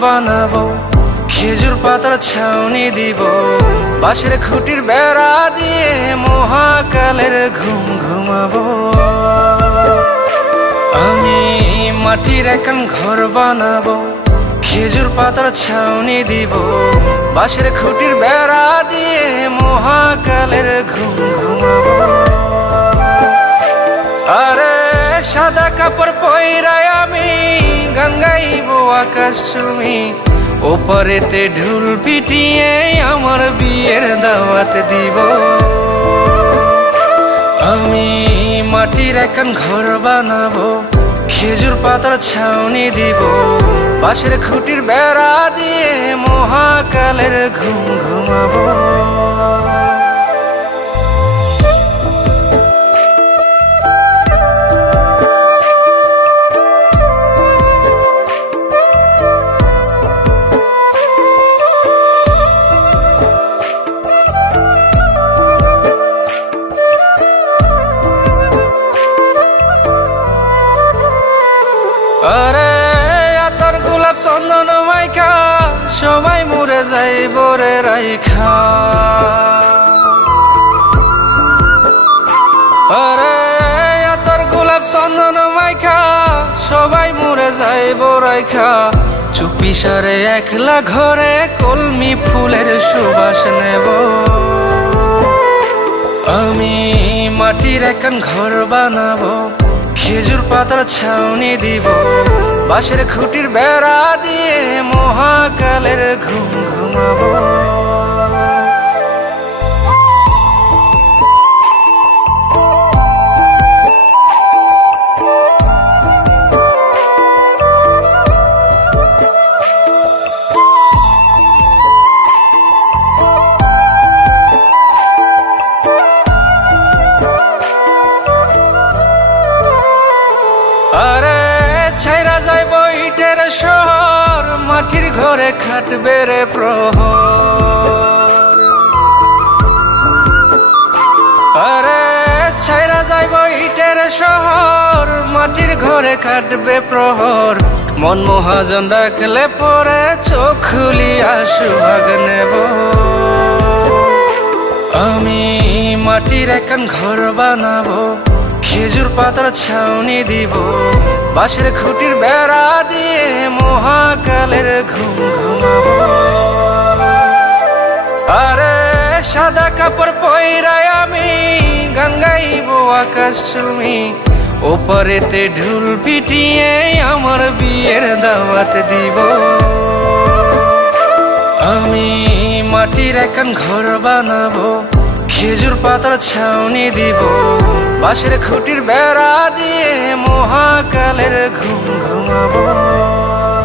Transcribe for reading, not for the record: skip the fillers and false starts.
বানাবো, খেজুর পাতার ছাউনি দিব, বাঁশের খুঁটির বেড়া দিয়ে মহাকালের ঘুম ঘুমাবো। আমি মাটির একান ঘর বানাবো, খেজুর পাতার ছাউনি দিব, বাঁশের খুঁটির বেড়া দিয়ে মহাকালের ঘুম ঘুমাবো। আরে সাদা কাপড় পইরায় আমি গান গাইবো আকাশ চুমি, ওপারেতে ঢোল পিটিয়ে আমার বিয়ের দাওয়াত দিব। আমি মাটির একান ঘর বানাবো, খেজুর পাতার ছাউনি দিব, বাঁশের খুঁটির বেড়া দিয়ে মহাকালের ঘুম ঘুমাবো। আরে আতর গোলাপ চন্দন মাইখা সবাই মরে যাইব রে রাইখা। আরে আতর গোলাপ চন্দন মাইখা সবাই মরে যাইব রাইখা, চুপি সারে একলা ঘরে কলমি ফুলের সুবাস নেব। আমি মাটির একান ঘর বানাবো, খেজুর পাতার ছাউনি দিব, বাঁশের খুঁটির বেড়া দিয়ে মহাকালের ঘুম ঘুমাবো। আরে ছাইরা যাইব ইটের শহর, মাটির ঘরে খাটবে রে প্রহর। আরে ছাইরা যাইব ইটের শহর, মাটির ঘরে খাটবে প্রহর, মন মহাজন ডাকলে পরে চোখ খুলিয়া সুহাগ নেব। আমি মাটির একান ঘর বানাবো, খেজুর পাতার ছাউনি দিব, বাঁশের খুঁটির বেড়া দিয়ে মহাকালের ঘুম ঘুমাবো। আরে সাদা কাপড় পইরায় আমি গান গাইবো আকাশ চুমি, ওপারেতে ঢোল পিটিয়ে আমার বিয়ের দাওয়াত দিব। আমি মাটির একান ঘর বানাবো, খেজুর পাতার ছাউনি দিব, বাঁশের খুঁটির বেড়া দিয়ে মহাকালের ঘুম ঘুমাবো।